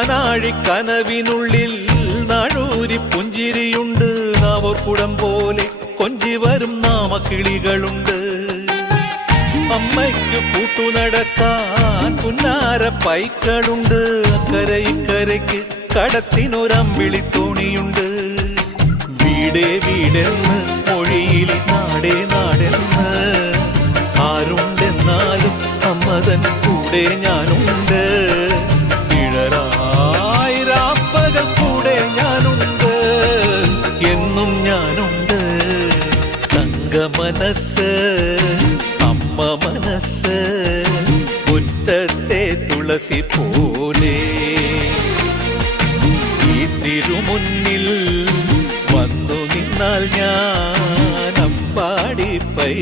നാനാഴിക്കനവിനുള്ളിൽ നാഴൂരി പുഞ്ചിരിയുണ്ട്. നാവോർക്കുടം പോലെ കൊഞ്ചി വരും നാമക്കിളികളുണ്ട്. അമ്മയ്ക്ക് പൂട്ടുനടക്കാൻ പുന്നാര പൈക്കളുണ്ട്. അക്കരയിക്കരയ്ക്ക് കടത്തിനൊരമ്പിളിത്തോണിയുണ്ട്. വീടേ വീടെന്ന് മൊഴിയിൽ നാടേ നാടെന്ന് ആരുണ്ടെന്നാലും അമ്മതൻ കൂടെ ഞാനുണ്ട്. നിഴലായിരാപ്പകൽ കൂടെ ഞാനുണ്ട്, എന്നും ഞാനുണ്ട്. തങ്ക മനസ്സ് അമ്മ മനസ്സ് മുറ്റത്തെ തുളസി പോലെ. ഈ തിരുമുന്നിൽ വന്നു നിന്നാൽ ഞാൻ അമ്പാടി പൈ